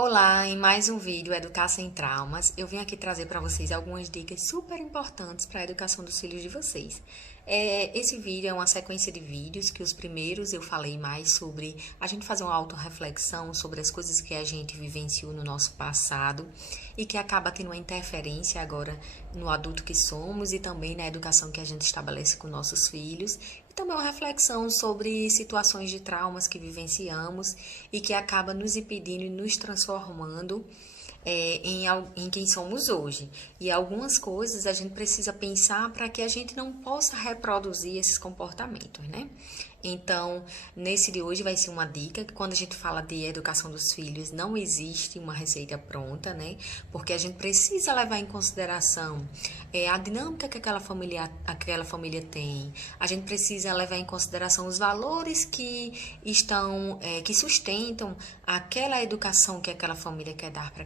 Olá, em mais um vídeo Educar Sem Traumas, eu vim aqui trazer para vocês algumas dicas super importantes para a educação dos filhos de vocês. Esse vídeo é uma sequência de vídeos que os primeiros eu falei mais sobre a gente fazer uma autorreflexão sobre as coisas que a gente vivenciou no nosso passado e que acaba tendo uma interferência agora no adulto que somos e também na educação que a gente estabelece com nossos filhos. E também uma reflexão sobre situações de traumas que vivenciamos e que acaba nos impedindo e nos transformando em quem somos hoje. E algumas coisas a gente precisa pensar para que a gente não possa reproduzir esses comportamentos, né? Então, nesse de hoje vai ser uma dica que quando a gente fala de educação dos filhos, não existe uma receita pronta, né? Porque a gente precisa levar em consideração a dinâmica que aquela família tem. A gente precisa levar em consideração os valores que que sustentam aquela educação que aquela família quer dar para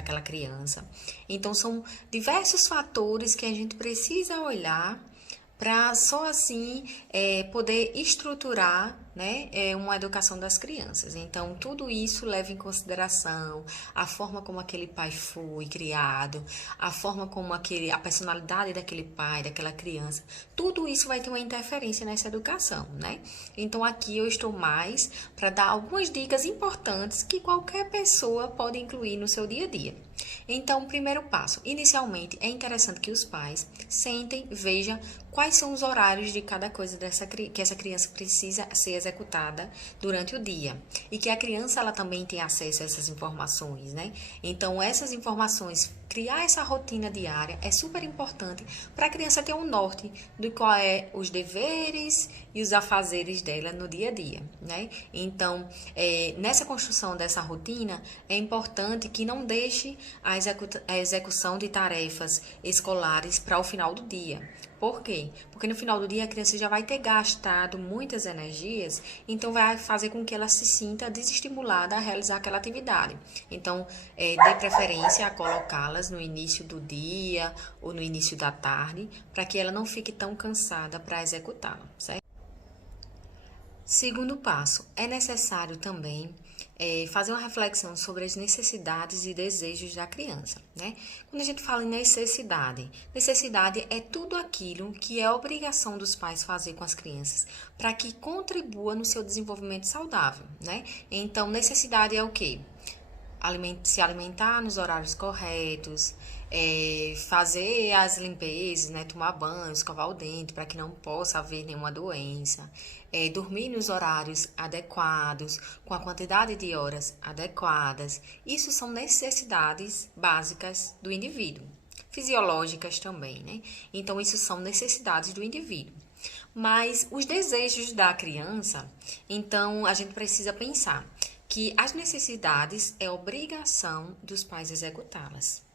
aquela criança. Então, são diversos fatores que a gente precisa olhar para só assim poder estruturar, né, uma educação das crianças. Então, tudo isso leva em consideração a forma como aquele pai foi criado, a forma como a personalidade daquele pai, daquela criança. Tudo isso vai ter uma interferência nessa educação, né? Então, aqui eu estou mais para dar algumas dicas importantes que qualquer pessoa pode incluir no seu dia a dia. Então, o primeiro passo, inicialmente, é interessante que os pais sentem, vejam quais são os horários de cada coisa que essa criança precisa ser executada durante o dia. E que a criança ela também tem acesso a essas informações, né? Então, essas informações, criar essa rotina diária é super importante para a criança ter um norte do qual é os deveres e os afazeres dela no dia a dia, né? Então, nessa construção dessa rotina, é importante que não deixe a execução de tarefas escolares para o final do dia. Por quê? Porque no final do dia a criança já vai ter gastado muitas energias, então vai fazer com que ela se sinta desestimulada a realizar aquela atividade. Então, dê preferência a colocá-las no início do dia ou no início da tarde, para que ela não fique tão cansada para executá-la, certo? Segundo passo, é necessário também fazer uma reflexão sobre as necessidades e desejos da criança, né? Quando a gente fala em necessidade é tudo aquilo que é obrigação dos pais fazer com as crianças para que contribua no seu desenvolvimento saudável, né? Então, necessidade é o quê? Se alimentar nos horários corretos, fazer as limpezas, né, tomar banho, escovar o dente para que não possa haver nenhuma doença, dormir nos horários adequados, com a quantidade de horas adequadas. Isso são necessidades básicas do indivíduo, fisiológicas também, né? Então, isso são necessidades do indivíduo. Mas os desejos da criança, então a gente precisa pensar que as necessidades é obrigação dos pais executá-las.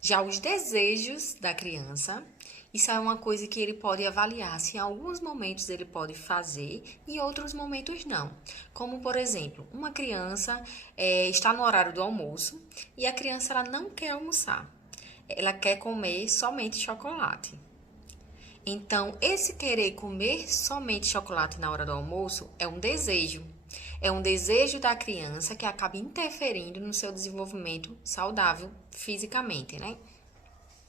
Já os desejos da criança, isso é uma coisa que ele pode avaliar se em alguns momentos ele pode fazer e em outros momentos não. Como, por exemplo, uma criança está no horário do almoço e a criança ela não quer almoçar. Ela quer comer somente chocolate. Então, esse querer comer somente chocolate na hora do almoço é um desejo. É um desejo da criança que acaba interferindo no seu desenvolvimento saudável fisicamente, né?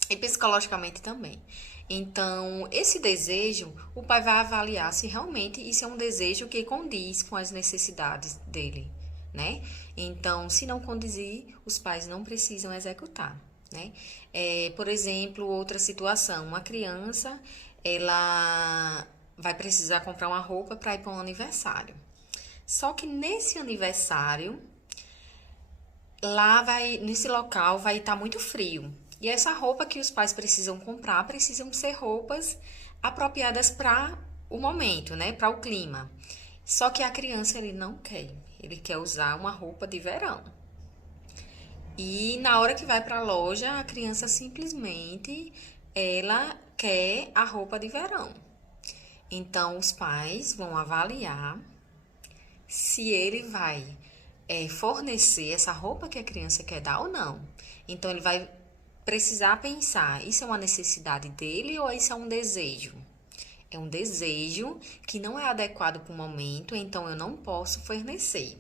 E psicologicamente também. Então, esse desejo, o pai vai avaliar se realmente isso é um desejo que condiz com as necessidades dele, né? Então, se não condizir, os pais não precisam executar, né? Por exemplo, outra situação, uma criança, ela vai precisar comprar uma roupa para ir para um aniversário. Só que nesse aniversário, nesse local vai estar muito frio. E essa roupa que os pais precisam comprar, precisam ser roupas apropriadas para o momento, né? Para o clima. Só que a criança, ele não quer. Ele quer usar uma roupa de verão. E na hora que vai para a loja, a criança simplesmente, ela quer a roupa de verão. Então, os pais vão avaliar se ele vai fornecer essa roupa que a criança quer dar ou não. Então, ele vai precisar pensar, isso é uma necessidade dele ou isso é um desejo? É um desejo que não é adequado para o momento, então eu não posso fornecer,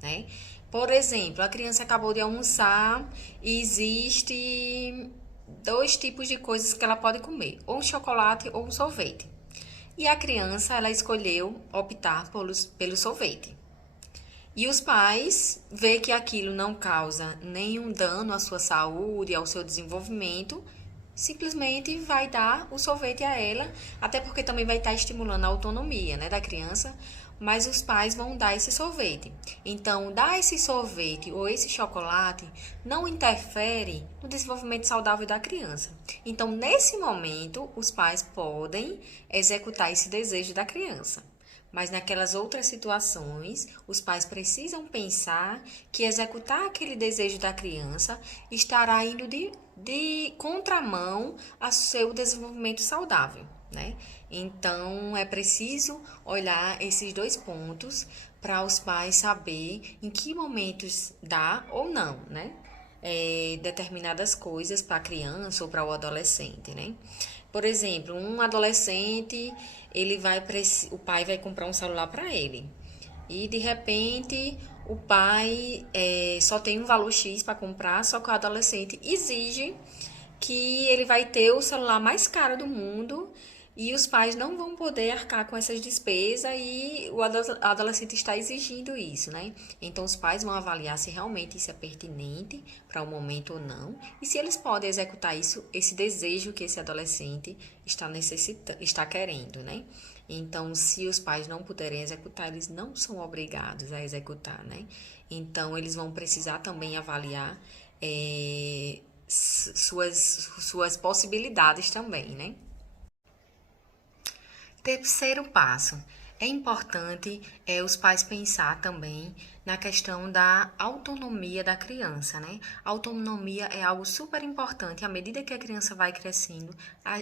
né? Por exemplo, a criança acabou de almoçar e existe dois tipos de coisas que ela pode comer, ou um chocolate ou um sorvete. E a criança, ela escolheu optar pelo sorvete. E os pais vê que aquilo não causa nenhum dano à sua saúde, ao seu desenvolvimento, simplesmente vai dar o sorvete a ela, até porque também vai estar estimulando a autonomia, né, da criança, mas os pais vão dar esse sorvete. Então, dar esse sorvete ou esse chocolate não interfere no desenvolvimento saudável da criança. Então, nesse momento, os pais podem executar esse desejo da criança. Mas naquelas outras situações, os pais precisam pensar que executar aquele desejo da criança estará indo de contramão ao seu desenvolvimento saudável, né? Então, é preciso olhar esses dois pontos para os pais saber em que momentos dá ou não, né? Determinadas coisas para a criança ou para o adolescente, né? Por exemplo, um adolescente, o pai vai comprar um celular para ele. E de repente o pai só tem um valor X para comprar, só que o adolescente exige que ele vai ter o celular mais caro do mundo e os pais não vão poder arcar com essas despesas e o adolescente está exigindo isso, né? Então os pais vão avaliar se realmente isso é pertinente para o momento ou não e se eles podem executar isso, esse desejo que esse adolescente está querendo, né? Então, se os pais não puderem executar, eles não são obrigados a executar, né? Então, eles vão precisar também avaliar suas possibilidades também, né? Terceiro passo. É importante os pais pensar também na questão da autonomia da criança, né? A autonomia é algo super importante. À medida que a criança vai crescendo,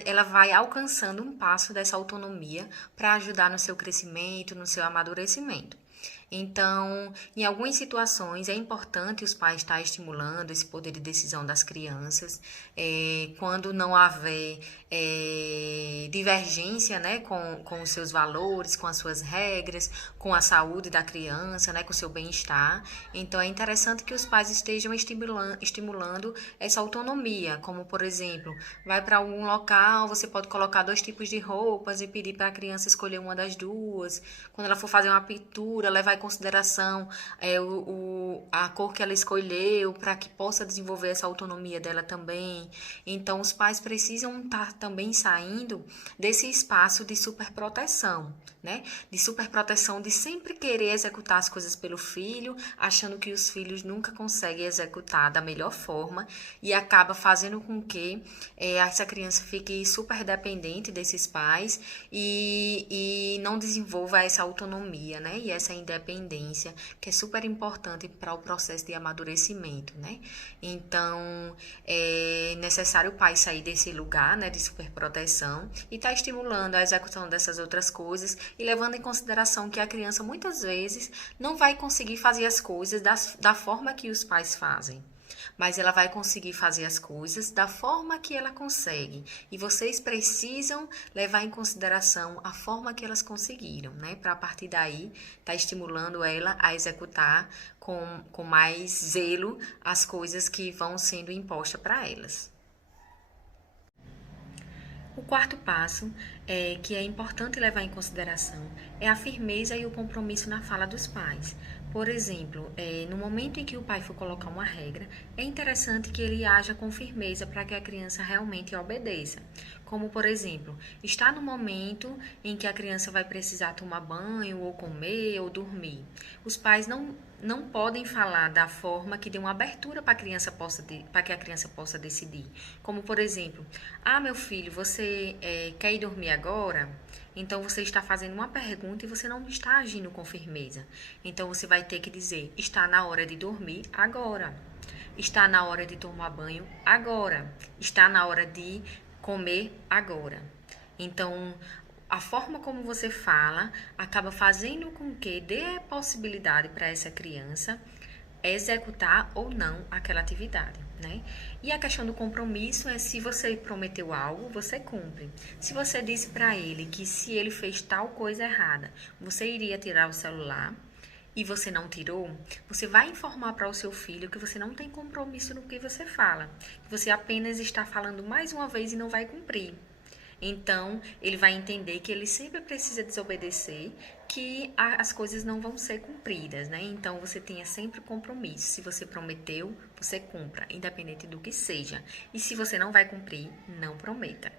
ela vai alcançando um passo dessa autonomia para ajudar no seu crescimento, no seu amadurecimento. Então, em algumas situações, é importante os pais estar estimulando esse poder de decisão das crianças, quando não haver divergência, né, com os seus valores, com as suas regras, com a saúde da criança, né, com o seu bem-estar. Então, é interessante que os pais estejam estimulando essa autonomia, como, por exemplo, vai para algum local, você pode colocar dois tipos de roupas e pedir para a criança escolher uma das duas. Quando ela for fazer uma pintura, levar em consideração a cor que ela escolheu para que possa desenvolver essa autonomia dela também. Então, os pais precisam estar também saindo desse espaço de superproteção, né? De superproteção, de sempre querer executar as coisas pelo filho, achando que os filhos nunca conseguem executar da melhor forma e acaba fazendo com que essa criança fique super dependente desses pais e não desenvolva essa autonomia, né? E essa independência, que é super importante para o processo de amadurecimento, né? Então, é necessário o pai sair desse lugar, né, de superproteção e estar estimulando a execução dessas outras coisas e levando em consideração que a criança muitas vezes não vai conseguir fazer as coisas da forma que os pais fazem. Mas ela vai conseguir fazer as coisas da forma que ela consegue. E vocês precisam levar em consideração a forma que elas conseguiram, né? Para a partir daí, estar estimulando ela a executar com mais zelo as coisas que vão sendo impostas para elas. O quarto passo, que é importante levar em consideração, é a firmeza e o compromisso na fala dos pais. Por exemplo, no momento em que o pai for colocar uma regra, é interessante que ele haja com firmeza para que a criança realmente obedeça. Como, por exemplo, está no momento em que a criança vai precisar tomar banho, ou comer, ou dormir. Os pais não podem falar da forma que dê uma abertura para que a criança possa decidir. Como, por exemplo, meu filho, você quer ir dormir agora? Então, você está fazendo uma pergunta e você não está agindo com firmeza. Então, você vai ter que dizer, está na hora de dormir agora. Está na hora de tomar banho agora. Está na hora de comer agora. Então, a forma como você fala acaba fazendo com que dê a possibilidade para essa criança executar ou não aquela atividade, né? E a questão do compromisso é se você prometeu algo, você cumpre. Se você disse para ele que se ele fez tal coisa errada, você iria tirar o celular, e você não tirou, você vai informar para o seu filho que você não tem compromisso no que você fala, que você apenas está falando mais uma vez e não vai cumprir. Então, ele vai entender que ele sempre precisa desobedecer, que as coisas não vão ser cumpridas, né? Então, você tenha sempre compromisso. Se você prometeu, você cumpra, independente do que seja. E se você não vai cumprir, não prometa.